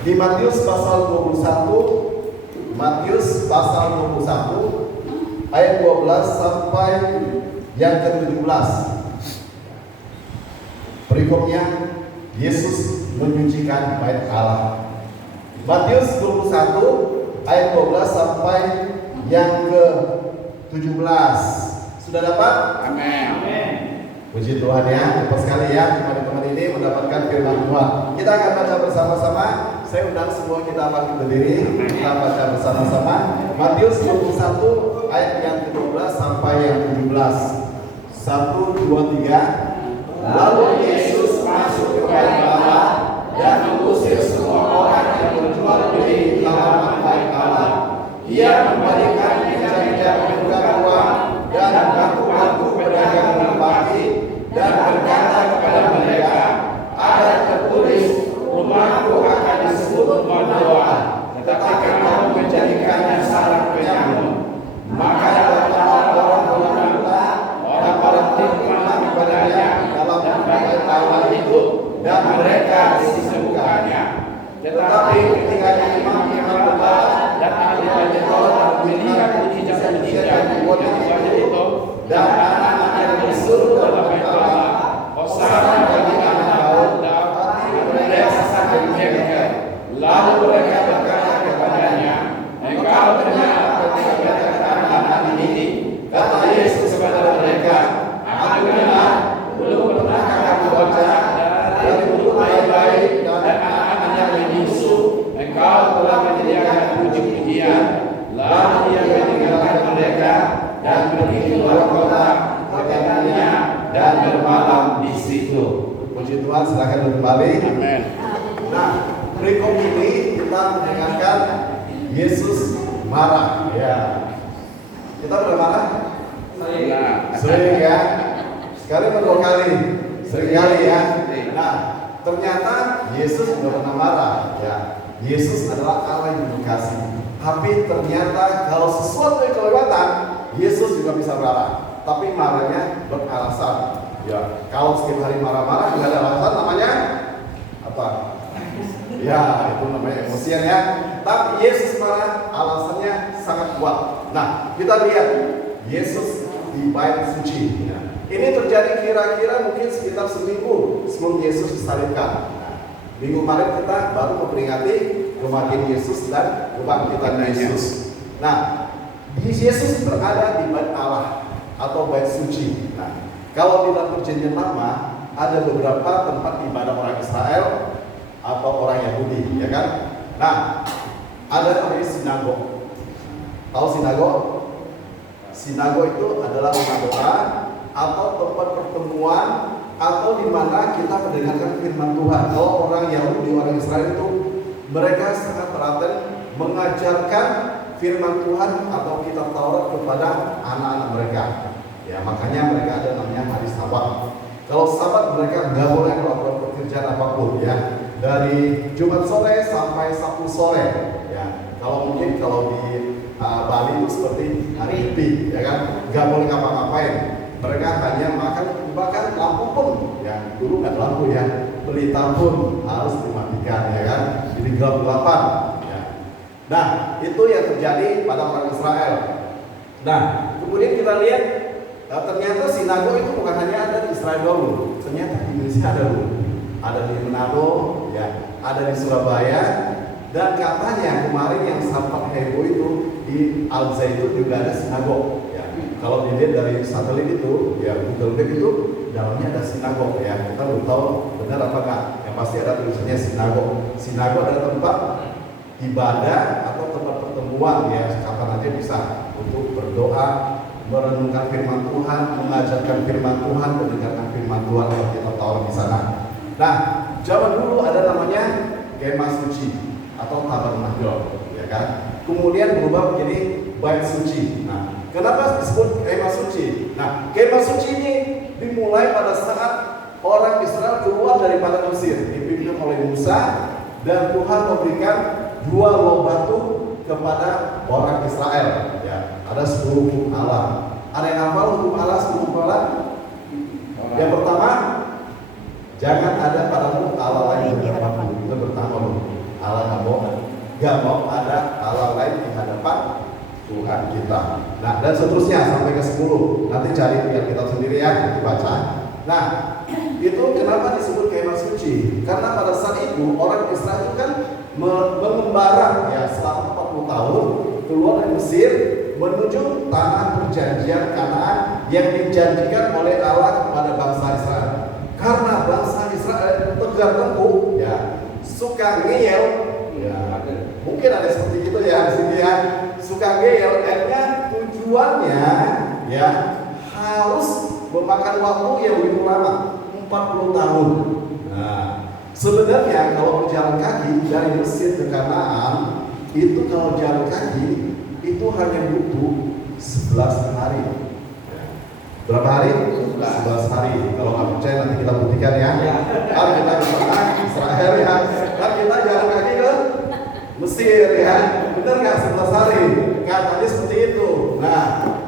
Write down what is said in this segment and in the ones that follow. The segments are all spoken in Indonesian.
Di Matius pasal 21, Matius pasal 21 ayat 12 sampai yang ke-17. Berikutnya Yesus menyucikan bait Allah. Matius 21 ayat 12 sampai yang ke-17. Sudah dapat? Amin. Puji Tuhan ya, cepat sekali ya teman-teman ini mendapatkan firman Tuhan. Kita akan baca bersama-sama. Saya undang semua kita akan berdiri. Kita baca bersama-sama Matius 21 ayat yang ke-12 sampai yang ke-17. 1, 2, 3. Lalu Yesus masuk ke bait Allah dan mengusir semua orang yang berjual beli di halaman bait Allah. Ia membalikan meja-meja pedagang uang dan bangku-bangku pedagang merpati dan berkata kepada mereka, ada tertulis, rumahku akan disebut rumah doa, tetapi kamu menjadikannya sarang penyamun. Maka datanglah orang-orang buta, orang-orang timah kepadanya dalam bait Allah itu, dan mereka disembuhkannya. Tetapi ketika imam-imam kepala dan ahli Taurat melihat mujizat-mujizat yang dibuat itu, dan anak-anak yang disuruh dalam bait Allah, Hosana bagi anak Daud, mereka sangat jengkel. Lalu mereka berkata kepadanya, engkau benar ketika berkata anak ini. Kata Yesus kepada mereka, aku benar, belum pernah kamu baca dari mulut baik-baik dan anak-anak yang menyusu, engkau telah menyediakan puji-pujian. Lalu ia meninggalkan mereka dan pergi keluar kota ke Betania dan bermalam di situ. Puji Tuhan, silakan kembali. Amin. Nah, berikut ini kita mendengarkan Yesus marah. Ya, kita pernah marah? Sering ya. Sekali atau dua kali? Sering kali ya. Nah, ternyata Yesus tidak pernah marah. Ya, Yesus adalah Allah yang berkasih. Tapi ternyata kalau sesuatu yang kelewatan, Yesus juga bisa marah. Tapi marahnya beralasan. Ya, kalau setiap hari marah-marah nggak ada alasan, namanya apa? Ya, itu namanya emosian ya. Tapi Yesus marah, alasannya sangat kuat. Nah, kita lihat Yesus di bait suci. Ya. Ini terjadi kira-kira mungkin sekitar seminggu sebelum Yesus disalibkan. Nah, minggu kemarin kita baru memperingati kematian Yesus dan kebangkitan Yesus. Nah, Yesus berada di bait Allah atau bait suci. Nah, kalau di dalam perjanjian lama ada beberapa tempat ibadah orang Israel atau orang Yahudi, ya kan? Nah, ada namanya sinagog. Tahu sinagog? Sinagog itu adalah rumah doa atau tempat pertemuan atau di mana kita mendengarkan firman Tuhan. Kalau orang Yahudi, orang Israel itu mereka sangat telaten mengajarkan firman Tuhan atau kitab Taurat kepada anak-anak mereka. Ya, makanya mereka ada namanya hari Sabat. Kalau Sabat mereka nggak boleh melakukan pekerjaan apapun ya. Dari Jumat sore sampai Sabtu sore. Ya, kalau mungkin kalau di Bali itu seperti hari Nyepi, ya kan, nggak boleh ngapa-ngapain. Mereka hanya makan, bahkan lampu pun, ya dulu nggak lampu ya, pelita pun harus dimatikan, ya kan, jadi gelap-gelapan. Ya. Nah, itu yang terjadi pada orang Israel. Nah, kemudian kita lihat ternyata sinagog itu bukan hanya ada di Israel dulu, ternyata di Indonesia ada dulu, ada di Manado, ya, ada di Surabaya, dan katanya kemarin yang sempat heboh itu di Al Zaitun juga ada sinagog. Ya, kalau dilihat dari satelit itu, ya Google Map itu dalamnya ada sinagog. Ya, kita belum tahu benar apa enggak. Yang pasti ada tulisannya sinagog. Sinagog adalah tempat ibadah atau tempat pertemuan ya, kapan aja bisa untuk berdoa, merenungkan firman Tuhan, mengajarkan firman Tuhan, mendengarkan firman Tuhan yang kita tahu di sana. Nah, zaman dulu ada namanya kemah suci atau tabernakel, ya kan? Kemudian berubah menjadi bait suci. Nah, kenapa disebut kemah suci? Nah, kemah suci ini dimulai pada saat orang Israel keluar dari padang Mesir, dipimpin oleh Musa, dan Tuhan memberikan 2 loh batu kepada orang Israel. Ya, ada 10 hukum Allah. Ada yang hafal hukum Allah 10 hukum Allah? Yang pertama, jangan ada padamu Allah lain yang bertambah. Itu pertama loh. Allah nggak mau ada Allah lain di hadapan Tuhan kita. Nah, dan seterusnya sampai ke 10. Nanti cari biar kita sendiri ya, dibaca. Nah, itu kenapa disebut kemah suci? Karena pada saat itu orang Israel itu kan mengembara ya selama 40 tahun keluar dari Mesir menuju tanah perjanjian Kanaan yang dijanjikan oleh Allah kepada bangsa Israel. Karena bangsa Israel tegar tengkuk ya, suka ngeyel ya, mungkin ada seperti itu ya di sini ya, suka ngeyel, akhirnya tujuannya ya harus memakan waktu yang begitu lama, 40 tahun. Nah, sebenarnya kalau berjalan kaki dari Mesir ke Kanaan itu kalau jalan kaki itu hanya butuh 11 hari. Berapa hari? 11 hari. Kalau nggak percaya nanti kita buktikan ya. Kalau kita ke sana Israel ya, kan kita jalan kaki ke Mesir ya. Benar nggak 11 hari? Katanya seperti itu. Nah,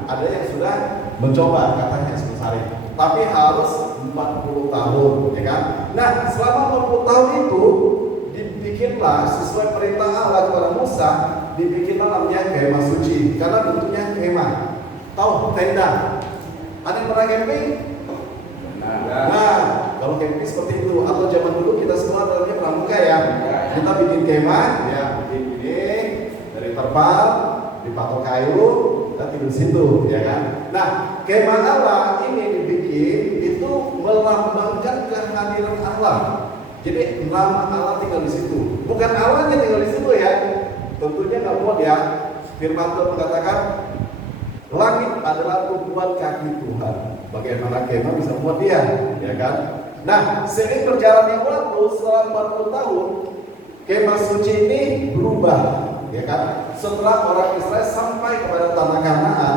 ada yang sudah mencoba katanya 11 hari. Tapi harus 40 tahun, ya kan? Nah, selama 40 tahun itu dibikinlah sesuai perintah Allah kepada Musa, dibikinlah namanya kemah suci. Karena bentuknya kemah. Tahu tenda? Ada yang pernah camping? Nah, kalau camping seperti itu, atau zaman dulu kita semua dalamnya pramuka ya. Kita bikin kemah, ya bikin ini dari terpal, dipatok kayu, dan tidur di situ, ya kan? Nah, kemah Allah ini dibikin itu melambangkan kehadiran Allah. Jadi nama Allah tinggal di situ, bukan Allahnya tinggal di situ ya. Tentunya nggak muat ya. Firman Tuhan mengatakan langit adalah tumpuan kaki Tuhan. Bagaimana kemah bisa muat dia, ya kan? Nah, seiring berjalannya waktu setelah 40 tahun, kemah suci ini berubah, ya kan? Setelah orang Israel sampai kepada tanah Kanaan,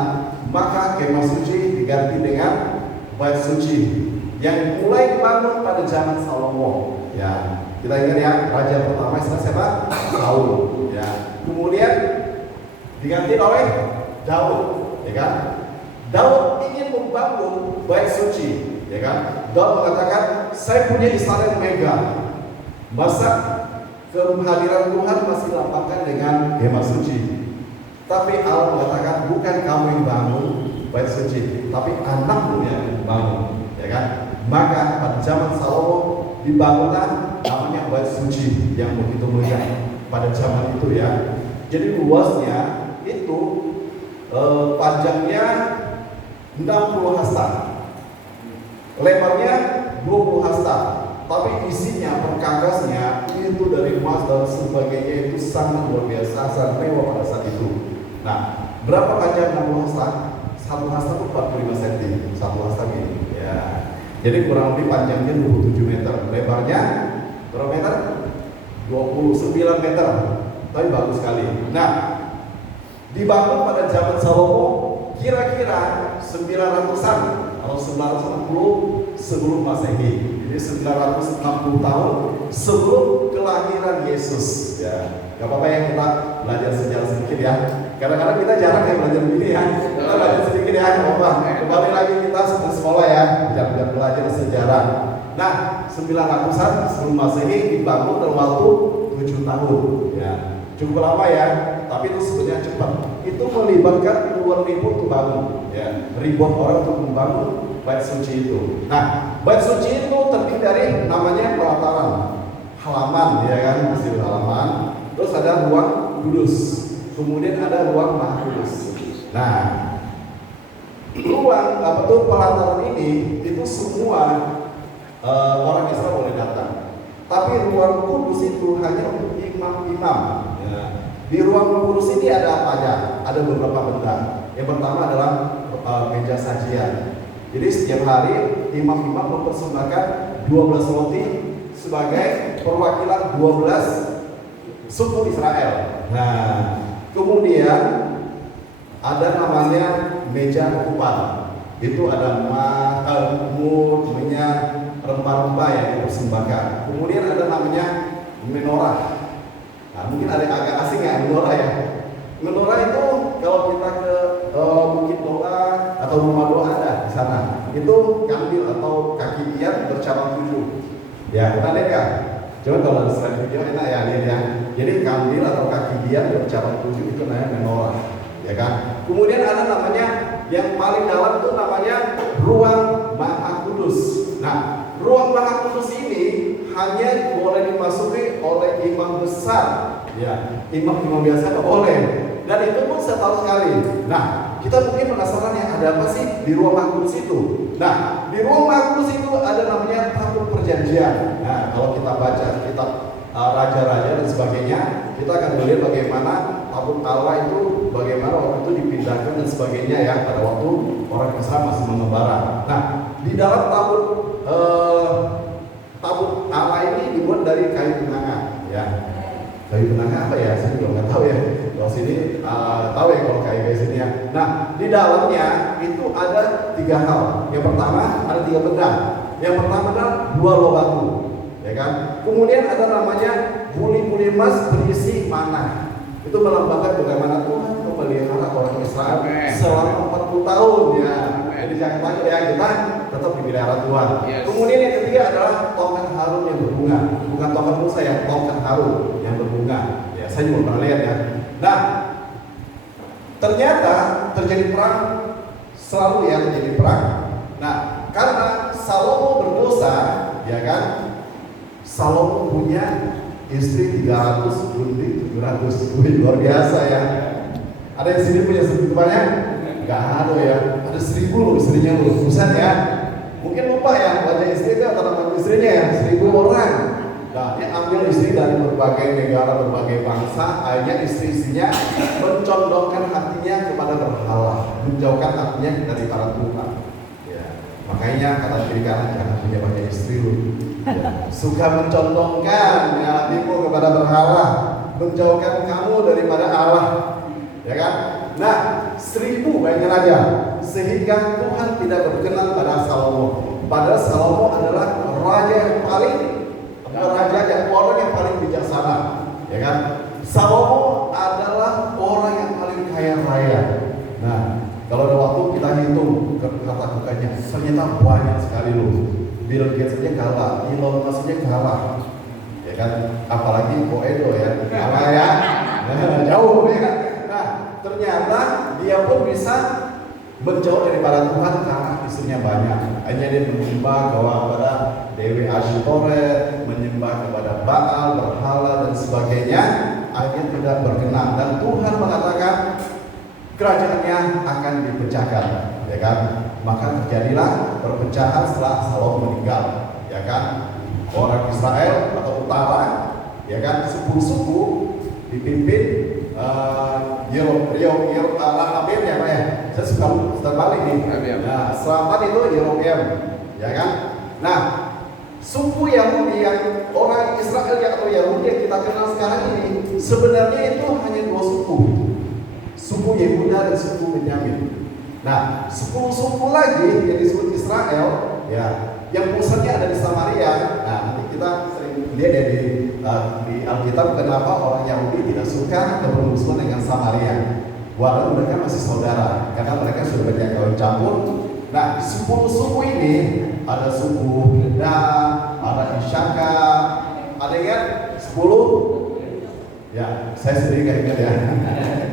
maka kemah suci diganti dengan bait suci yang mulai dibangun pada zaman Salomo. Ya, kita ingat ya, raja pertama Israel siapa? Saul. Ya, kemudian diganti oleh Daud, ya kan? Daud ingin membangun bait suci, ya kan? Daud mengatakan, saya punya istana yang megah. Masa kehadiran Tuhan masih dilambangkan dengan kemah suci? Tapi Allah mengatakan, bukan kamu yang bangun bait suci, tapi anakmu yang bangun, ya kan? Maka pada zaman Salomo dibangunlah namanya bait suci yang begitu mulia pada zaman itu ya. Jadi luasnya itu panjangnya 60 hasta, lebarnya 20 hasta, tapi isinya perkakasnya itu dari emas dan sebagainya itu sangat luar biasa, sangat mewah pada saat itu. Nah, berapa panjang 60 hasta? Satu hasta itu 45 cm, satu hasta gini ya. Jadi kurang lebih panjangnya 27 meter, lebarnya berapa meter? 29 meter, tapi bagus sekali. Nah, dibangun pada zaman Salomo kira-kira 900-an atau 960 sebelum Masehi. Jadi 960 tahun sebelum kelahiran Yesus. Ya, gak apa-apa ya kita belajar sejarah sedikit ya. Kadang-kadang kita jarang ya belajar begini ya. Kita belajar sedikit ya, apa? Kembali lagi kita sudah sekolah ya, belajar sejarah. Nah, 900-an sebelum Masehi dibangun dalam waktu 7 tahun. Ya, cukup lama ya. Tapi itu sebenarnya cepat. Itu melibatkan puluhan ribu untuk bangun, ya, ribuan orang untuk membangun bait suci itu. Nah, bait suci itu terdiri dari namanya pelataran, halaman, ya kan, hasil halaman. Terus ada ruang kudus, kemudian ada ruang maha kudus. Nah, ruang apa tuh pelataran ini itu semua orang Israel boleh datang. Tapi ruang kudus itu hanya untuk imam-imam. Ya. Di ruang kudus ini ada apa aja? Ada beberapa benda. Yang pertama adalah meja sajian. Jadi setiap hari imam-imam mempersembahkan 12 roti sebagai perwakilan 12 suku Israel. Nah, kemudian ada namanya meja kupat. Itu ada minyak, rempah-rempah yang dipersembahkan. Kemudian ada namanya menorah. Nah, mungkin ada yang agak asing ya, menorah ya. Menorah itu kalau kita ke Bukit Doa atau rumah doa ada di sana. Itu kandil atau kaki ian bercabang 7. Ya, pernah lihat kan? Coba kalau ada slide video enak ya lihat ya. Jadi kandil atau kaki dia bercabang 7 itu namanya menorah, ya kan? Kemudian ada namanya yang paling dalam itu namanya ruang Maha Kudus. Nah, ruang Maha Kudus ini hanya boleh dimasuki oleh imam besar, ya. Imam biasa nggak boleh. Dan itu pun setahun sekali. Nah, kita mungkin penasaran ya, ada apa sih di ruang Maha Kudus itu? Nah, di ruang Maha Kudus itu ada namanya tabut perjanjian. Nah, kalau kita baca kitab raja-raja dan sebagainya, kita akan melihat bagaimana tabut Allah itu bagaimana waktu itu dipindahkan dan sebagainya ya pada waktu orang Israel masih mengembara. Nah, di dalam tabut Allah ini dibuat dari kayu kenanga, ya. Kayu kenanga apa ya? Saya juga nggak tahu ya. Kalau sini tahu ya kalau kayu sini ya. Nah, di dalamnya itu ada 3 hal. Yang pertama ada 3 benda. Yang pertama adalah 2 loh batu, ya kan? Kemudian ada namanya buli-buli emas berisi mana. Itu melambangkan bagaimana Tuhan memelihara orang Israel selama 40 tahun ya. Jadi jangan takut ya, kita tetap dipelihara Tuhan. Kemudian yang ketiga adalah tongkat Harun yang berbunga. Bukan tongkat Musa ya, tongkat Harun yang berbunga. Ya, saya juga pernah lihat ya. Nah, ternyata terjadi perang, selalu ya terjadi perang. Nah, karena Salomo berdosa, ya kan? Salomo punya istri 300, gunting 700. Luar biasa ya. Ada yang sini punya segitu banyak? Gak ada ya. Ada 1000 loh istrinya loh. Buset ya. Mungkin lupa ya, banyak istri itu antara istrinya ya 1000 orang. Nah, dia ambil istri dari berbagai negara, berbagai bangsa. Akhirnya istri-istrinya mencondongkan hatinya kepada berhala, menjauhkan hatinya dari para Tuhan. Ya, makanya kata kiri kanan jangan punya banyak istri lu. Ya, suka mencondongkan ya, hatimu kepada berhala, menjauhkan kamu daripada Allah, ya kan? Nah, 1000 bayangin aja, sehingga Tuhan tidak berkenan pada Salomo. Padahal Salomo adalah raja yang paling orang yang paling bijaksana, ya kan? Salomo adalah orang yang paling kaya raya. Nah, kalau ada waktu kita hitung kata-katanya, ternyata banyak sekali loh. Bill Gates saja kalah, Elon Musk saja kalah, ya kan? Apalagi Koedo ya, kalah ya, jauh ya kan? Nah, ternyata dia pun bisa menjauh daripada Tuhan karena istrinya banyak. Hanya dia menyembah kepada Dewi Ashtoreth, menyembah kepada Baal, berhala dan sebagainya. Akhirnya tidak berkenan dan Tuhan mengatakan kerajaannya akan dipecahkan, ya kan? Maka terjadilah perpecahan setelah Salomo meninggal, ya kan? Orang Israel atau utara, ya kan? Suku-suku dipimpin Yerobeam ya Pak ya. Saya suka balik nih. Nah, selatan itu Yerobeam, ya kan? Nah, suku Yahudi yang orang Israel atau Yahudi yang kita kenal sekarang ini sebenarnya itu hanya 2 suku. Suku Yehuda dan suku Benyamin. Nah, suku-suku lagi yang disebut Israel, ya, yang pusatnya ada di Samaria. Nah, nanti kita sering lihat ya di Alkitab kenapa orang Yahudi tidak suka bermusuhan dengan Samaria. Walau mereka masih saudara, karena mereka sudah banyak kawin campur. Nah, suku-suku ini ada suku Dan, ada Isyaka, ada yang 10. Ya, saya sendiri gak ingat ya.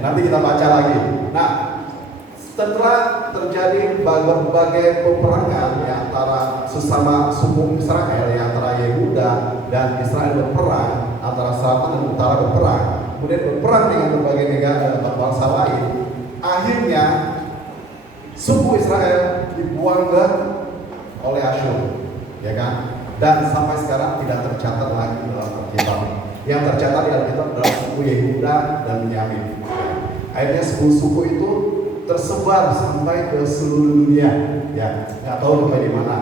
Nanti kita baca lagi. Nah, setelah terjadi berbagai peperangan di antara sesama suku Israel, ya, antara Yehuda dan Israel berperang, antara selatan dan utara berperang, kemudian berperang dengan berbagai negara dan bangsa lain, akhirnya suku Israel dibuang oleh Asyur, ya kan? Dan sampai sekarang tidak tercatat lagi dalam Alkitab. Yang tercatat di Alkitab adalah suku Yehuda dan Benyamin. Akhirnya suku itu tersebar sampai ke seluruh dunia, ya, nggak tahu sampai di mana.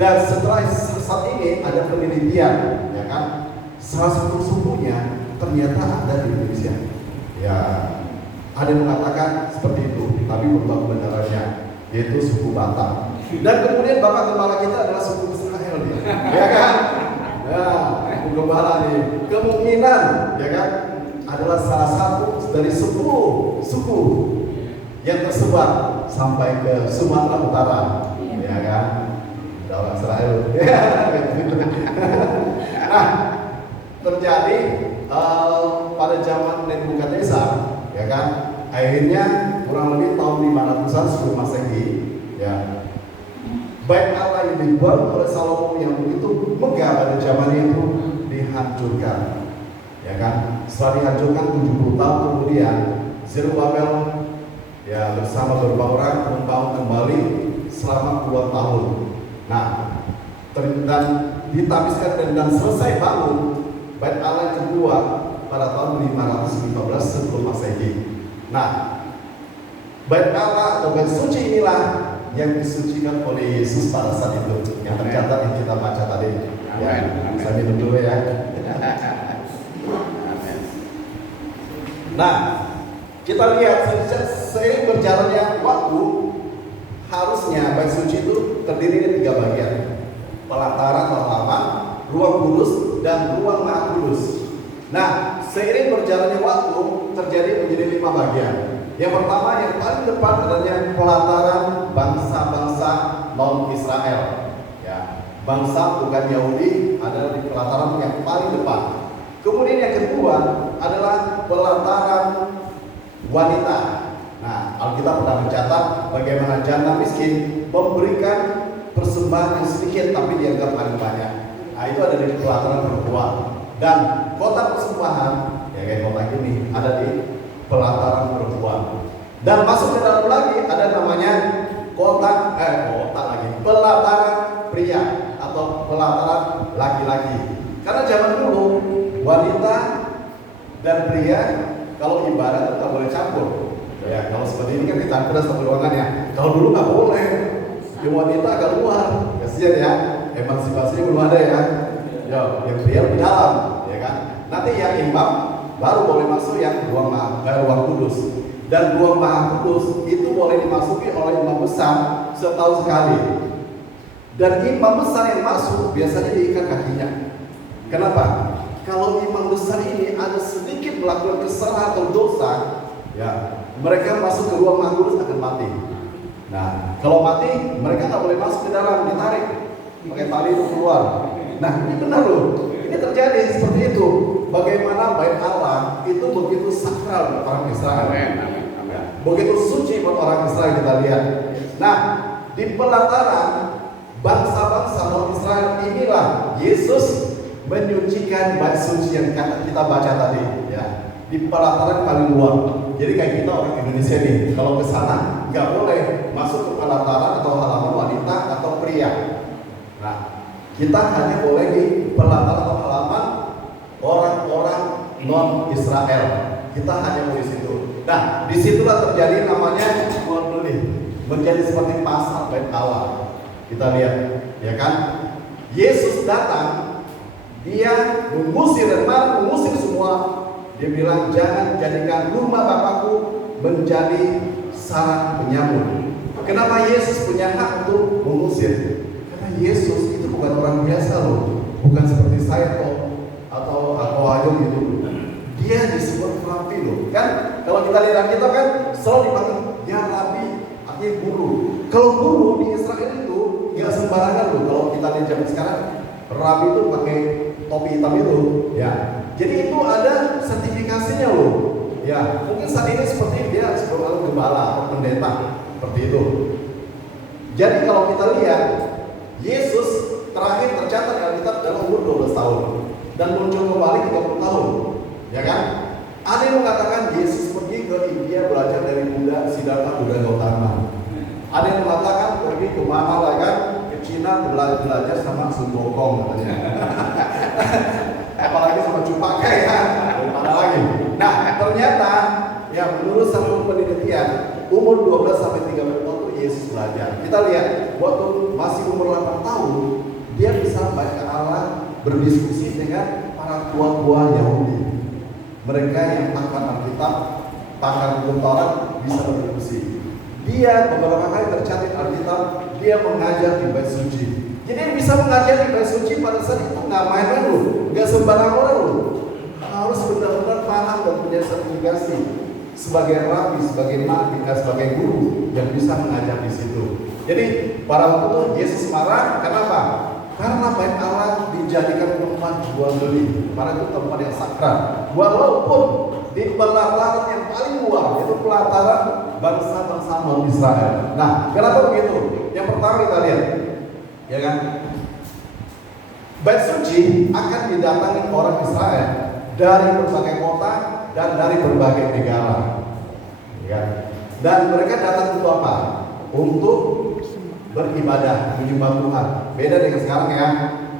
Dan setelah saat ini ada penelitian, ya kan, salah satu sukunya ternyata ada di Indonesia, ya, ada yang mengatakan seperti itu, tapi belum kebenarannya, yaitu suku Batak. Dan kemudian bapak gembala kita adalah suku Israel, nih, ya kan, ya, suku gembala nih, kemungkinan, ya kan, adalah salah satu dari 10 suku yang tersebar sampai ke Sumatera Utara, ya kan, dalam Israel. Nah, terjadi pada zaman Nebukadnezar, ya kan? Akhirnya kurang lebih tahun 500-an sebelum Masehi, ya. Bait Allah yang dibuat oleh Salomo yang begitu megah pada zaman itu dihancurkan, ya kan? Setelah dihancurkan 70 tahun kemudian, Zerubbabel ya bersama beberapa orang membangun kembali selama 2 tahun. Nah, dan ditamiskan dan selesai bangun Bait Allah yang kedua pada tahun 515 sebelum Masehi. Nah, Bait Allah atau Bait Suci inilah yang disucikan oleh Yesus pada saat itu, yang tercatat yang kita baca tadi. Ya, saya minum dulu ya. Nah, kita lihat seiring berjalannya waktu, harusnya Bait Suci itu terdiri dari 3 bagian: pelataran atau halaman, ruang kudus, dan ruang maha kudus. Nah, seiring berjalannya waktu terjadi menjadi 5 bagian. Yang pertama, yang paling depan adalah pelataran bangsa-bangsa non-Israel. Ya, bangsa bukan Yahudi adalah di pelataran yang paling depan. Kemudian yang kedua adalah pelataran wanita. Nah, Alkitab pernah mencatat bagaimana janda miskin memberikan persembahan yang sedikit tapi dianggap paling banyak. Nah, itu ada di pelataran perempuan. Dan kotak persembahan, ya kayak kotak ini, ada di pelataran perempuan. Dan masuk ke dalam lagi ada namanya pelataran pria atau pelataran laki-laki. Karena zaman dulu wanita dan pria kalau ibadah tak boleh campur. Ya, kalau seperti ini kan kita satu ruangan ya. Kalau dulu nggak boleh. Yang wanita agak luar, kasihan ya. Emansipasinya belum ada ya. Ya, yang pria di dalam, ya kan. Nanti yang imam baru boleh masuk yang ruang kudus. Dan ruang maha kudus itu boleh dimasuki oleh imam besar setahun sekali. Dan imam besar yang masuk biasanya diikat kakinya. Kenapa? Kalau imam besar ini ada sedikit melakukan kesalahan atau dosa, ya mereka masuk ke ruang maha kudus akan mati. Nah, kalau mati mereka nggak boleh masuk ke dalam, ditarik pakai tali itu keluar. Nah, ini benar loh. Ini terjadi seperti itu. Bagaimana Bait Allah itu begitu sakral buat orang Israel. Begitu suci buat orang Israel, kita lihat. Nah, di pelataran bangsa-bangsa non-Israel inilah Yesus menyucikan bait suci yang kita baca tadi, ya. Di pelataran paling luar. Jadi kayak kita orang Indonesia nih, kalau ke sana nggak boleh masuk ke pelataran atau halaman wanita atau pria. Nah, kita hanya boleh di pelataran atau halaman orang-orang non-Israel. Kita hanya boleh di situ. Nah, disitulah terjadi namanya menjadi seperti pasar Bait Allah. Kita lihat, ya kan? Yesus datang, dia mengusir dan mengusir semua. Dia bilang jangan jadikan rumah Bapakku menjadi sarang penyamun. Kenapa Yesus punya hak untuk mengusir? Karena Yesus itu bukan orang biasa loh, bukan seperti saya atau ayo gitu. Dia disebut rabi loh, kan? Kalau kita lihat kita kan selalu dipanggil ya rabi, artinya guru. Kalau guru di Israel itu nggak sembarangan loh. Kalau kita lihat zaman sekarang, rabi itu pakai topi hitam itu, ya. Jadi itu ada sertifikasinya loh. Ya, mungkin saat ini seperti dia sebagai gembala atau pendeta, seperti itu. Jadi kalau kita lihat Yesus terakhir tercatat dalam Alkitab dalam umur 12 tahun dan muncul kembali 30 tahun, ya kan? Ada yang mengatakan Yesus pergi ke India belajar dari Buddha Siddhartha Buddha Gautama. Ada yang mengatakan pergi ke mana lagi kan? Ke Cina belajar sama Sun Gokong katanya. Apalagi sama Cupakai ya, mana lagi. Nah, ternyata ya menurut satu penelitian umur 12 sampai 13 tahun itu Yesus belajar. Kita lihat waktu masih umur 8 tahun dia bisa membaca Allah, berdiskusi dengan para tua-tua Yahudi. Mereka yang pakar Alkitab, pakar hukum Taurat bisa berdiskusi. Dia beberapa kali tercatat Alkitab, dia mengajar di Bait Suci. Jadi bisa mengajar di Bait Suci pada saat itu nggak main-main loh, nggak sembarang orang loh. Harus benar-benar paham dan punya sertifikasi sebagai rabi, sebagai nabi, sebagai guru yang bisa mengajar di situ. Jadi pada waktu itu Yesus marah, kenapa? Karena bait Allah dijadikan tempat jual beli, karena itu tempat yang sakral. Walaupun di pelataran yang paling luar, yaitu pelataran bangsa-bangsa non-Israel. Nah, kenapa begitu? Yang pertama kita lihat, ya kan? Bait suci akan didatangi orang Israel dari berbagai kota dan dari berbagai negara, ya. Dan mereka datang untuk apa? Untuk beribadah, menyembah Tuhan. Beda dengan sekarang ya,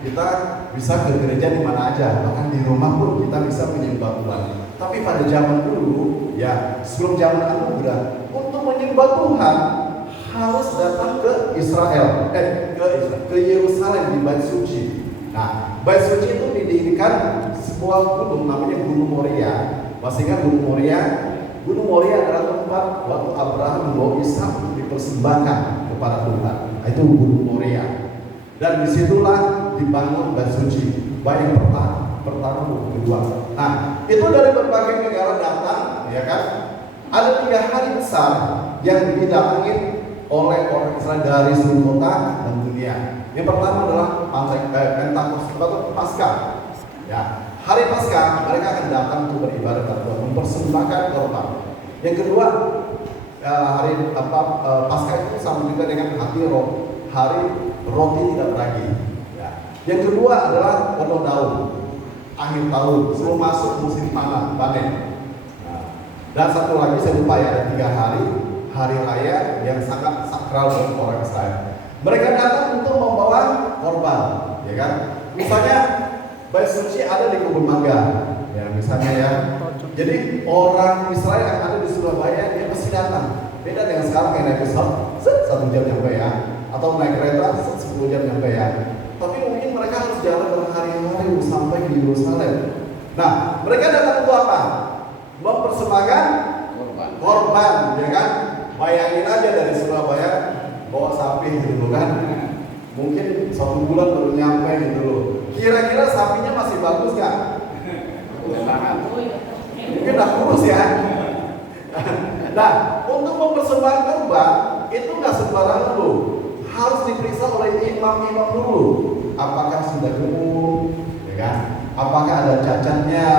kita bisa ke gereja di mana aja, bahkan di rumah pun kita bisa menyembah Tuhan. Tapi pada zaman dulu, ya sebelum zaman anugerah, untuk menyembah Tuhan harus datang ke Israel, ke Yerusalem di bait suci. Nah, bait suci itu didirikan sebuah gunung namanya Gunung Moria. Masih ingat Gunung Moria? Gunung Moria adalah tempat waktu Abraham membawa Ishak untuk dipersembahkan kepada Tuhan. Itu Gunung Moria. Dan disitulah dibangun bait suci, bait yang pertama, kedua. Nah, itu dari berbagai negara datang, ya kan? Ada 3 hari besar yang didatangi oleh orang Israel dari seluruh kota dan dunia. Yang pertama adalah Pentakosta atau Paskah. Ya, hari Paskah mereka akan datang untuk beribadah kepada Tuhan, mempersembahkan korban. Yang kedua, hari Paskah itu sama juga dengan hari roti tidak beragi. Ya. Yang kedua adalah potong daun, akhir tahun, sebelum masuk musim panen. Nah, dan satu lagi saya lupa ya, ada 3 hari raya yang sangat sakral bagi orang Israel. Mereka datang untuk membawa korban, ya kan? Misalnya bait suci ada di kebun mangga, ya misalnya ya. Jadi orang Israel yang ada di Surabaya dia pasti datang. Beda dengan sekarang yang naik pesawat 1 jam nyampe ya, atau naik kereta 10 jam nyampe ya. Tapi mungkin mereka harus jalan berhari-hari sampai di Yerusalem. Nah, mereka datang untuk apa? Mempersembahkan korban, ya kan? Bayangin aja dari Surabaya bawa sapi gitu kan, mungkin 1 bulan baru nyampe gitu loh. Kira-kira sapinya masih bagus nggak? Mungkin udah kurus ya. Nah, untuk mempersembahkan korban itu nggak sembarangan loh, harus diperiksa oleh imam-imam dulu. Apakah sudah gemuk, ya kan? Apakah ada cacatnya?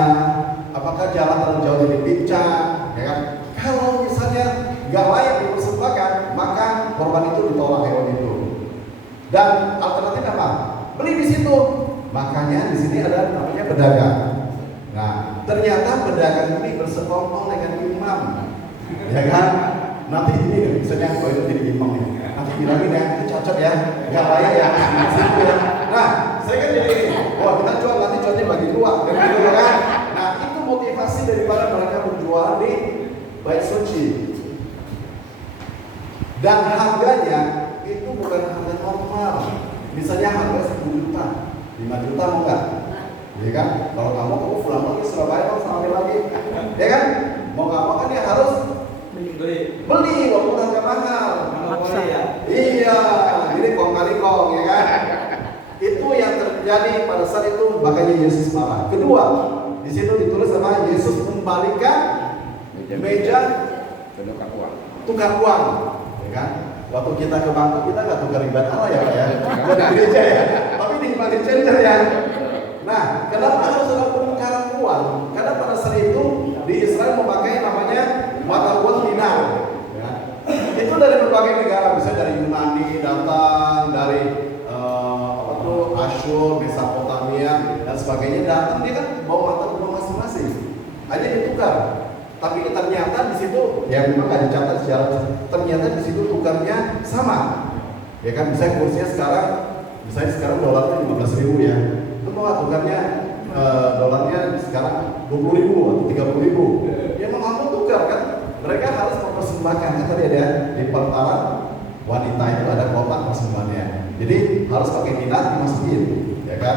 Apakah jalan terlalu jauh dari pincang, ya kan? Kalau misalnya nggak layak dipersembahkan, maka korban itu ditolak hewan itu. Dan alternatif apa? Beli di situ. Makanya di sini ada namanya pedagang. Nah, ternyata pedagang ini bersekongkol dengan imam, ya kan? Nanti ini misalnya kalau itu jadi imam nih, nanti bilangin ya, itu cacat ya, nggak layak ya. Nah, saya kan jadi, wah kita jual nanti jualnya bagi 2, gitu kan? Nah, itu motivasi daripada mereka menjual di bait suci. Dan harganya itu bukan harga normal. Misalnya harga 10 juta, 5 juta mau nggak? Ya kan? Kalau kamu pulang lagi Surabaya mau sampai lagi, ya kan? Mau nggak mau kan ya harus beli walaupun harga mahal. Iya, ini kong kali kong, ya kan? Itu yang terjadi pada saat itu, makanya Yesus marah. Kedua, di situ ditulis sama Yesus membalikan meja tukar uang, ya kan? Waktu kita ke bangku kita nggak tukar ibadah Allah ya, Pak ya, bukan di gereja ya, tapi di money changer ya. Nah, kenapa harus ada penukaran uang? Karena pada saat itu di Israel memakai namanya mata uang dinar. Ya. Itu dari berbagai negara, bisa dari Yunani datang, dari Asyur, Mesopotamia dan sebagainya datang, dia kan bawa mata uang masing-masing, aja ditukar. Tapi ternyata di situ ya memang nggak dicatat secara, ternyata di situ tukarnya sama, ya kan? Misalnya kursnya sekarang dolarnya 15.000 ya, itu mau tukarnya dolarnya sekarang 20.000 atau 30.000, ya mau tukar kan? Mereka harus mempersembahkan, kan tadi ada di perantara wanita itu ada kotak persembahannya, jadi harus pakai dinar dimasukin, ya kan?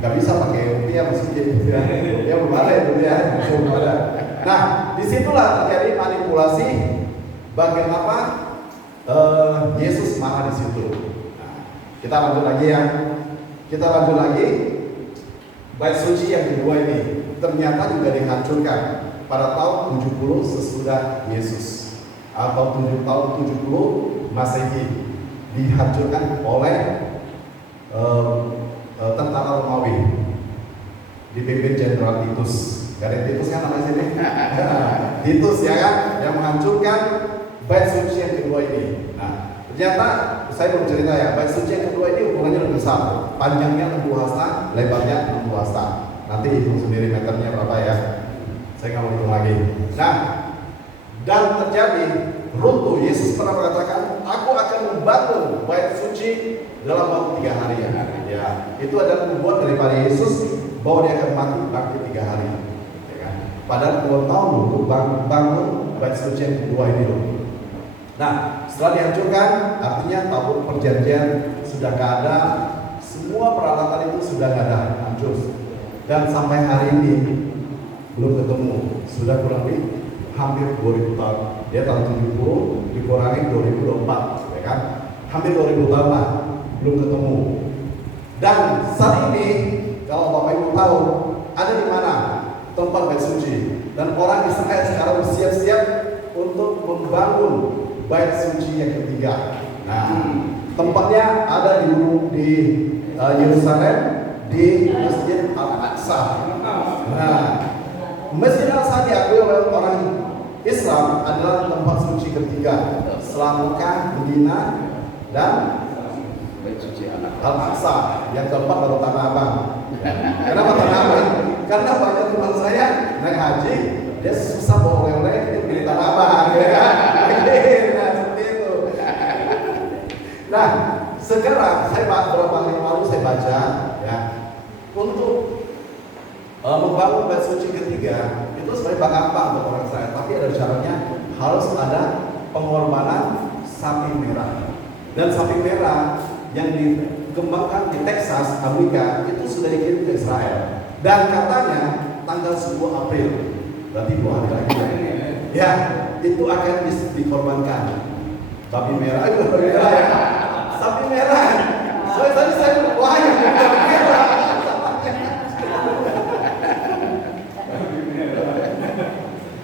Nggak bisa pakai rupiah masukin, ya belum ada itu ya, belum ada. Nah, disitulah terjadi manipulasi. Bagaimana Yesus marah di situ. Nah, kita lanjut lagi ya. Kita lanjut lagi. Bait suci yang kedua ini ternyata juga dihancurkan pada tahun 70 sesudah Yesus, atau tahun 70 Masehi, dihancurkan oleh tentara Romawi dipimpin Jenderal Titus. Gak ada Titus kan namanya sini? Titus ya kan, yang menghancurkan bait suci yang kedua ini. Nah, ternyata saya belum cerita ya, bait suci yang kedua ini ukurannya lebih besar, panjangnya 60 hasta, lebarnya 60 hasta. Nanti hitung sendiri meternya berapa ya. Saya nggak mau hitung lagi. Nah, dan terjadi runtuh. Yesus pernah mengatakan, aku akan membangun bait suci dalam waktu 3 hari ya. Ya, itu adalah nubuat daripada Yesus bahwa dia akan mati 3 hari. Ya kan? Padahal 2 tahun untuk bangun bait suci yang kedua ini loh. Nah, setelah dihancurkan, artinya tabut perjanjian sudah gak ada, semua peralatan itu sudah gak ada, hancur. Dan sampai hari ini belum ketemu, sudah kurang lebih hampir 2000 tahun. Dia tahun 70 dikurangi 2024, ya kan? Hampir 2000 tahun lah, belum ketemu. Dan saat ini, kalau Bapak Ibu tahu, ada di mana tempat bait suci. Dan orang Israel sekarang bersiap-siap untuk membangun bait suci yang ketiga. Nah, tempatnya ada di Yerusalem, di Masjid Al-Aqsa. Nah, Masjid Al-Aqsa diakui oleh orang Islam adalah tempat suci ketiga setelah Mekah, Medina, dan Al-Aqsa. Yang keempat baru Tanah Abang. Kenapa Tanah Abang? Karena banyak teman saya naik haji, dia susah bawa oleh-oleh, dia pilih Tanah Abang. Ya kan? Nah, seperti itu. Nah, sekarang saya beberapa hari lalu saya baca ya, untuk membangun bait suci ketiga itu sebenarnya gampang buat orang saya, tapi ada caranya. Harus ada pengorbanan sapi merah. Dan sapi merah yang dikembangkan di Texas, Amerika itu sudah dikirim ke Israel. Dan katanya tanggal 10 April, berarti 2 hari lagi ya, itu akan dikorbankan. Sapi merah itu sapi merah. Soalnya tadi saya wah ya sapi merah.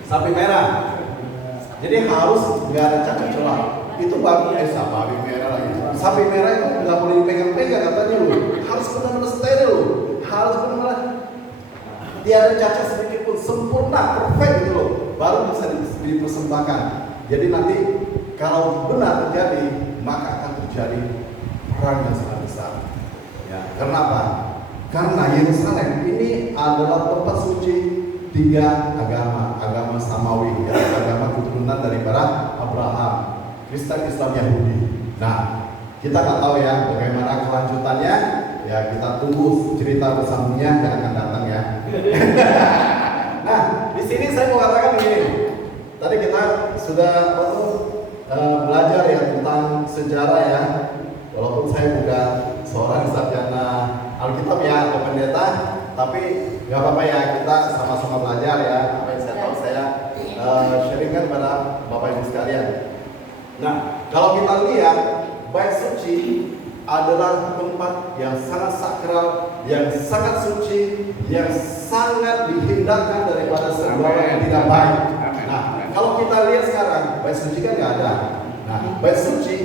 Sapi merah. Jadi harus nggak ada cacat celah. Itu baru sapi merah lagi. Sapi merah itu nggak boleh dipegang-pegang katanya loh. Harus benar-benar steril loh. Harus benar-benar tiada cacat sedikit pun, sempurna, perfect gitu loh. Baru bisa dipersembahkan. Jadi nanti kalau benar terjadi, maka akan terjadi perang yang sangat besar. Ya, karena apa? Karena Yerusalem ini adalah tempat suci 3 agama samawi, ya, agama keturunan daripada Abraham, Kristen, Islam, Yahudi. Nah, kita nggak tahu ya bagaimana kelanjutannya. Ya, kita tunggu cerita bersambungnya yang akan datang ya. Nah, di sini saya mau katakan begini. Tadi kita sudah belajar ya tentang sejarah ya. Walaupun saya bukan seorang sarjana Alkitab ya atau pendeta, tapi nggak apa-apa ya, kita sama-sama belajar ya. Apa yang saya tahu saya sharingkan kepada Bapak Ibu sekalian. Nah, kalau kita lihat bait suci adalah tempat yang sangat sakral, yang sangat suci, yang sangat dihindarkan daripada segala yang tidak baik. Nah, kalau kita lihat sekarang bait suci kan nggak ada. Nah, bait suci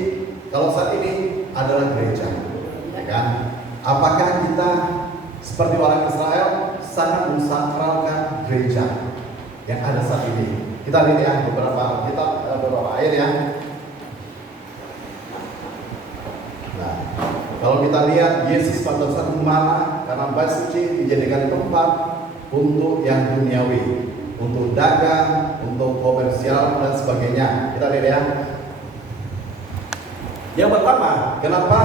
kalau saat ini adalah gereja, ya kan? Apakah kita seperti orang Israel sangat mensakralkan gereja yang ada saat ini? Kita lihat ya beberapa ayat ya. Nah, kalau kita lihat Yesus pada saat mana, karena bait suci dijadikan tempat untuk yang duniawi, untuk dagang, untuk komersial dan sebagainya. Kita lihat ya. Yang pertama, kenapa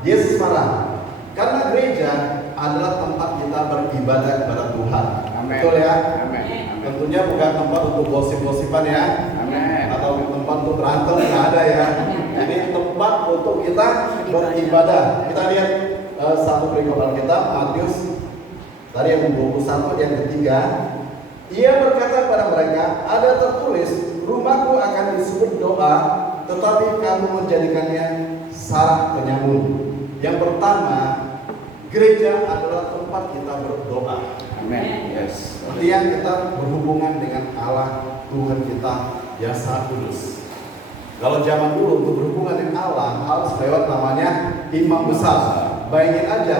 Yesus marah? Karena gereja adalah tempat kita beribadah kepada Tuhan. Amen. Betul ya? Amen. Tentunya bukan tempat untuk gosip-gosipan ya. Amen. Atau tempat untuk berantem, nggak ada ya. Ini tempat untuk kita beribadah. Kita lihat satu perikop Alkitab, Matius tadi yang 21 yang ketiga. Ia berkata kepada mereka, ada tertulis, rumahku akan disebut doa, tetapi kamu menjadikannya sarang penyamun. Yang pertama, gereja adalah tempat kita berdoa. Amin. Yes. Artinya kita berhubungan dengan Allah Tuhan kita yang sangat kudus. Kalau zaman dulu untuk berhubungan dengan Allah harus lewat namanya imam besar. Bayangin aja,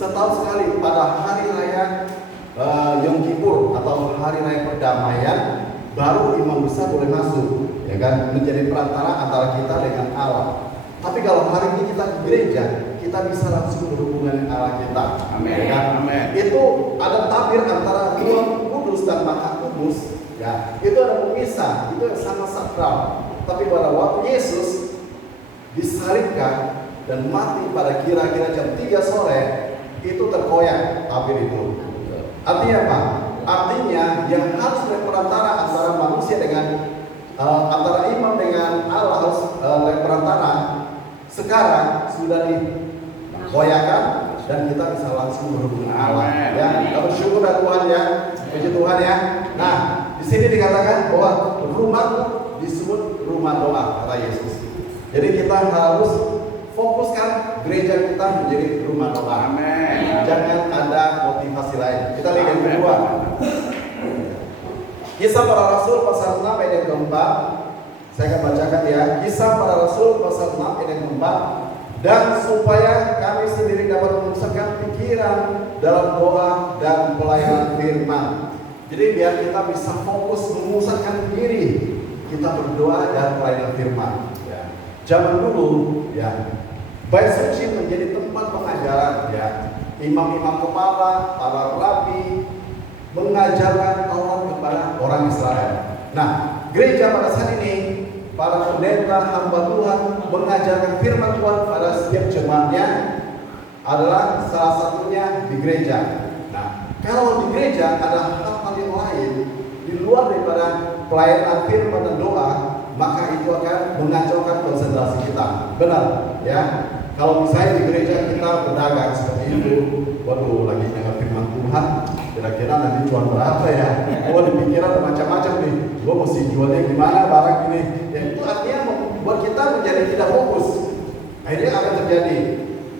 setahun sekali pada hari raya Yom Kippur atau hari raya perdamaian, baru imam besar boleh masuk, ya kan, menjadi perantara antara kita dengan Allah. Tapi kalau hari ini kita ke gereja, kita bisa langsung berhubungan dengan Allah kita. Amin. Ya kan? Amin. Itu ada tabir antara Ruh Kudus dan Maha Kudus. Ya, itu ada pemisah, itu yang sangat sakral. Tapi pada waktu Yesus disalibkan dan mati pada kira-kira jam 3 sore, itu terkoyak tabir itu. Artinya apa? Artinya yang harus perantara antara manusia dengan antara imam dengan Allah harus perantara sekarang sudah dikoyakan dan kita bisa langsung berhubungan Allah. Ya, kita bersyukur pada Tuhan ya, puji Tuhan ya. Nah, di sini dikatakan bahwa rumah disebut rumah doa kata Yesus. Jadi kita harus fokuskan gereja kita menjadi rumah doa. Amin. Jangan ada motivasi lain. Kita lihat yang kedua. Kisah para Rasul pasal 6 ayat yang keempat. Saya akan bacakan ya. Kisah para Rasul pasal 6 ayat yang keempat. Dan supaya kami sendiri dapat memusatkan pikiran dalam doa dan pelayanan firman. Jadi biar kita bisa fokus memusatkan diri, kita berdoa dan pelayanan firman. Ya. Zaman dulu, ya, Bait Suci menjadi tempat pengajaran, ya. Imam-imam kepala, para rabi mengajarkan Taurat kepada orang Israel. Nah, gereja pada saat ini, para pendeta, hamba Tuhan mengajarkan firman Tuhan pada setiap jemaatnya adalah salah satunya di gereja. Nah, kalau di gereja ada hal-hal yang lain di luar daripada pelayanan firman dan doa, maka itu akan mengacaukan konsentrasi kita. Benar, ya. Kalau misalnya di gereja kita berdagang seperti itu, waduh, lagi dengar firman Tuhan, kira-kira nanti jual berapa ya? Oh, dipikiran macam-macam nih. Gue mesti jualnya gimana barang ini? Ya, itu artinya membuat kita menjadi tidak fokus. Akhirnya akan terjadi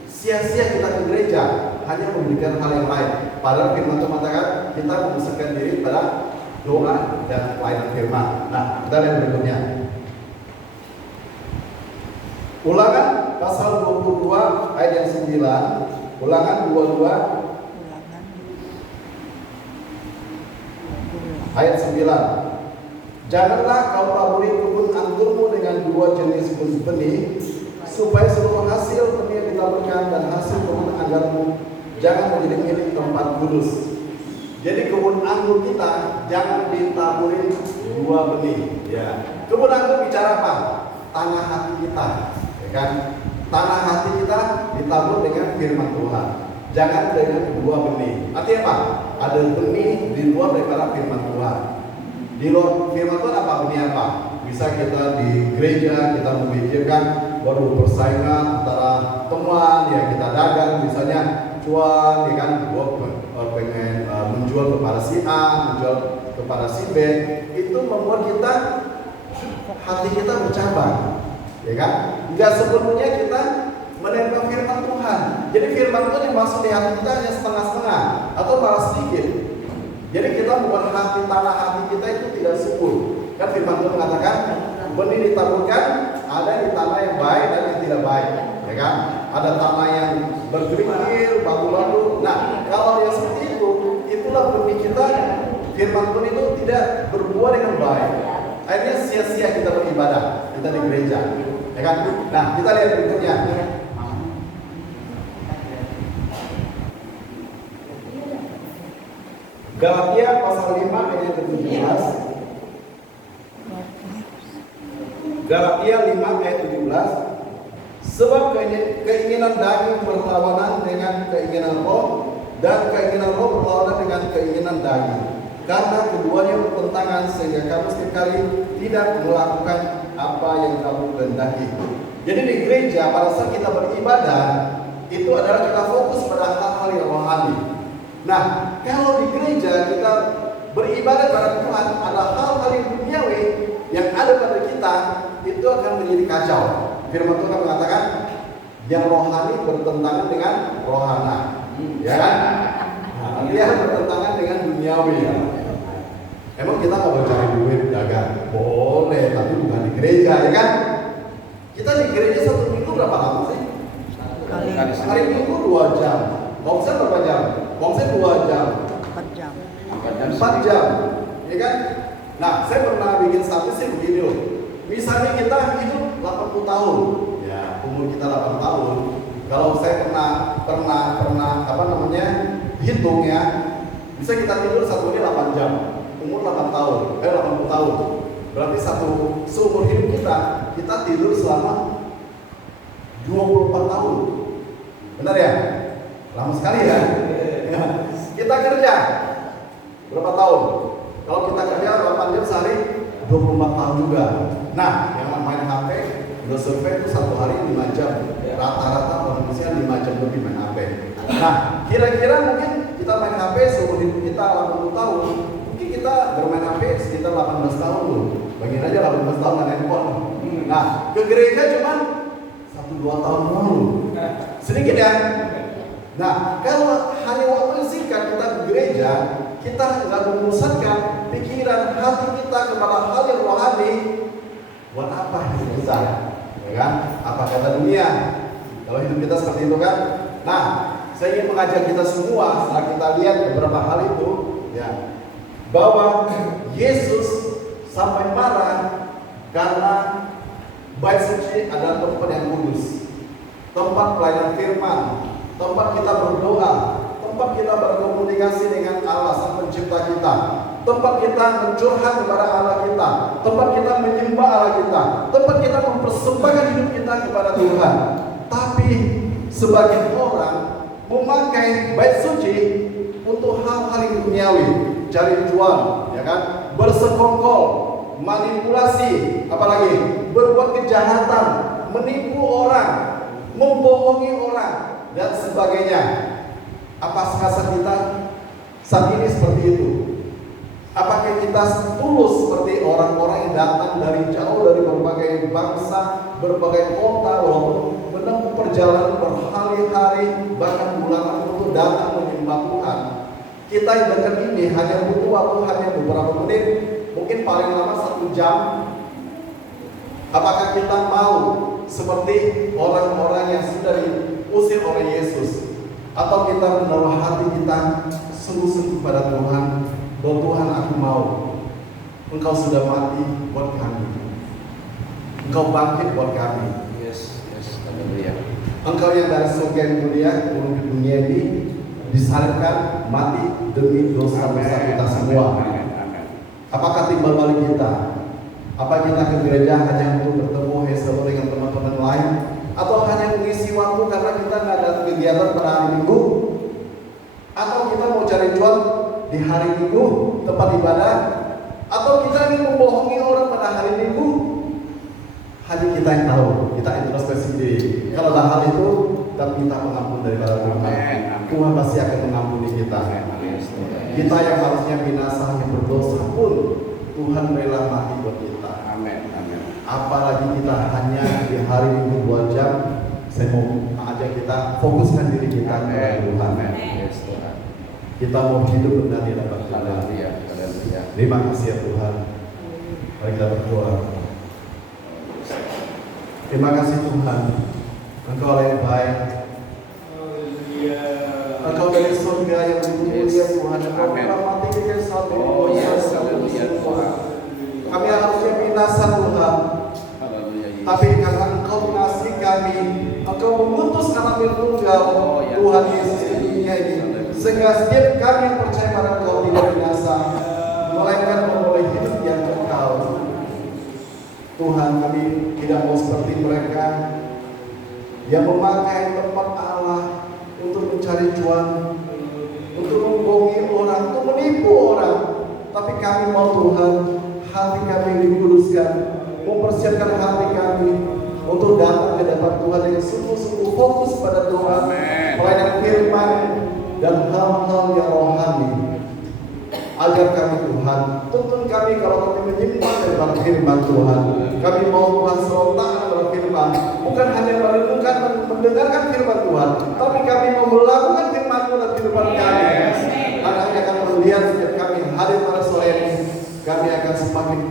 sia-sia kita ke gereja hanya memberikan hal yang lain. Padahal firman Tuhan mengatakan kita memusatkan diri pada doa dan pelayanan firman. Nah, kita lihat berikutnya. Ulangan pasal 22 ayat yang 9. Ulangan 22 ayat 9. Janganlah kau taburi kebun anggurmu dengan 2 jenis benih, supaya seluruh hasil benih yang ditaburkan dan hasil kebun anggarmu jangan menjadi milik tempat kudus. Jadi kebun anggur kita jangan ditaburin 2 benih. Ya. Kebun anggur bicara apa? Tanah hati kita. Kan? Tanah hati kita ditabur dengan firman Tuhan. Jangan dengan 2 benih. Artinya apa? Ada benih di luar daripada firman Tuhan. Di luar firman Tuhan apa benih apa? Bisa kita di gereja kita memikirkan baru persaingan antara teman, ya kita dagang misalnya cuan, ya kan? Gua pengen menjual kepada si A, menjual kepada si B. Itu membuat kita hati kita bercabang. Ya kan? Enggak sepenuhnya kita menerima firman Tuhan. Jadi firman Tuhan yang masuk di hati kita hanya setengah-setengah atau malah sedikit. Jadi kita membuat hati, tanah hati kita itu tidak subur. Kan firman Tuhan mengatakan benih ditaburkan ada di tanah yang baik dan yang tidak baik. Ya kan? Ada tanah yang bergerikil, batu-batu. Nah, kalau yang seperti itu, itulah benih kita. Firman Tuhan itu tidak berbuah dengan baik. Akhirnya sia-sia kita beribadah, kita di gereja, ya kan? Nah, kita lihat berikutnya. Galatia pasal 5 ayat 17. Galatia 5 ayat 17. Sebab keinginan daging berlawanan dengan keinginan roh, dan keinginan roh berlawanan dengan keinginan daging. Karena keduanya bertentangan sehingga kamu setiap kali tidak melakukan apa yang kamu kehendaki. Jadi di gereja pada saat kita beribadah itu adalah kita fokus pada hal-hal yang rohani. Nah, kalau di gereja kita beribadah pada Tuhan, ada hal-hal yang duniawi yang ada pada kita, itu akan menjadi kacau. Firman Tuhan mengatakan yang rohani bertentangan dengan rohana, ya kan? Nah, dia bertentangan dengan duniawi. Emang kita mau mencari duit dagang? Boleh, tapi bukan di gereja, ya kan? Kita di gereja 1 minggu berapa lama sih? Hari Minggu 2 jam. Konser berapa jam? Konser 2 jam. 4 jam. 4 jam. Ya kan? Nah, saya pernah bikin statistik begini loh. Misalnya kita hidup 80 tahun. Ya, umur kita 8 tahun. Kalau saya pernah hitung ya, bisa kita tidur satu hari 8 jam. Umur 80 tahun. Berarti seumur hidup kita tidur selama 24 tahun. Benar ya? Lama sekali ya. Kita kerja berapa tahun? Kalau kita kerja 8 jam sehari, 24 tahun juga. Nah, yang main HP, udah survei itu 1 hari 5 jam. Rata-rata manusia 5 jam lebih main HP. Nah, kira-kira mungkin kita main HP seumur hidup kita 80 tahun. Mungkin kita bermain HP sekitar 18 tahun loh. Bayangin aja 18 tahun main handphone. Nah, ke gereja cuma 1-2 tahun dulu. Sedikit ya. Nah, kalau hanya waktu singkat kita ke gereja, kita nggak memusatkan pikiran hati kita kepada hal yang rohani. Buat apa hidup kita? Ya kan? Apa kata dunia? Kalau hidup kita seperti itu kan? Nah, saya ingin mengajak kita semua setelah kita lihat beberapa hal itu, ya, bahwa Yesus sampai marah karena bait suci adalah tempat yang kudus, tempat pelayanan firman, tempat kita berdoa, tempat kita berkomunikasi dengan Allah Sang Pencipta kita, tempat kita mencurhat kepada Allah kita, tempat kita menyembah Allah kita, tempat kita mempersembahkan hidup kita kepada Tuhan. Tapi sebagian orang memakai bait suci untuk hal-hal yang duniawi, cari cuan, ya kan, bersekongkol, manipulasi, apalagi berbuat kejahatan, menipu orang, membohongi orang, dan sebagainya. Apa rasa kita saat ini seperti itu? Apakah kita tulus seperti orang-orang yang datang dari jauh dari berbagai bangsa, berbagai kota, walaupun menempuh perjalanan berhari-hari bahkan bulanan untuk datang menyembah Tuhan? Kita yang dekat ini hanya butuh waktu hanya beberapa menit, mungkin paling lama 1 jam. Apakah kita mau seperti orang-orang yang sudah diusir oleh Yesus? Atau kita menaruh hati kita sungguh-sungguh pada Tuhan, bahwa Tuhan, aku mau Engkau sudah mati buat kami, Engkau bangkit buat kami. Yes, haleluya. Engkau yang dari surga yang mulia turun ke dunia ini, disalibkan, mati demi dosa-dosa kita semua. Apakah timbal balik kita? Apa kita ke gereja hanya untuk bertemu saudara dengan teman-teman lain, atau hanya mengisi waktu karena kita nggak ada kegiatan pada hari Minggu, atau kita mau cari cuan di hari Minggu tempat ibadah, atau kita ingin membohongi orang pada hari Minggu? Hanya kita yang tahu. Kita introspeksi diri. Kalau ada hal itu, kita minta pengampun daripada Tuhan. Tuhan pasti akan mengampuni kita. Kita yang harusnya binasa, yang berdosa pun Tuhan rela mati buat kita. Amin. Apalagi kita hanya di hari Minggu 2 jam. Saya mau ajak kita fokuskan diri kita kepada Tuhan. Kita mau hidup benar di hadapan Tuhan. Terima kasih ya Tuhan. Mari kita berdoa. Terima kasih Tuhan. Engkau yang baik. Engkau dari surga yang mulia Tuhan. Engkau mati di kayu salib. Kami harusnya binasa Tuhan. Tapi karena Engkau mengasihi kami, Engkau mengutus anak tunggal Tuhan Yesus di dunia ini, sehingga setiap kami yang percaya pada Engkau tidak binasa, melainkan memperoleh hidup yang kekal. Tuhan, kami tidak mau seperti mereka yang memakai tempat Allah untuk mencari cuan, untuk membohongi orang, untuk menipu orang. Tapi kami mau Tuhan, hati kami dikuduskan, mempersiapkan hati kami untuk datang ke hadapan Tuhan yang sungguh-sungguh fokus pada Tuhan, pelayanan firman dan hal-hal yang rohani. Ajar kami Tuhan, tuntun kami kalau kami menyimpan daripada firman Tuhan. Kami mau Tuhan selalu taat pada firman, bukan hanya merenungkan dan mendengarkan firman Tuhan, tapi kami mau melakukan firman-Mu dan firman kami. Karena kami akan melihat setiap kami hadir pada sore ini, kami akan semakin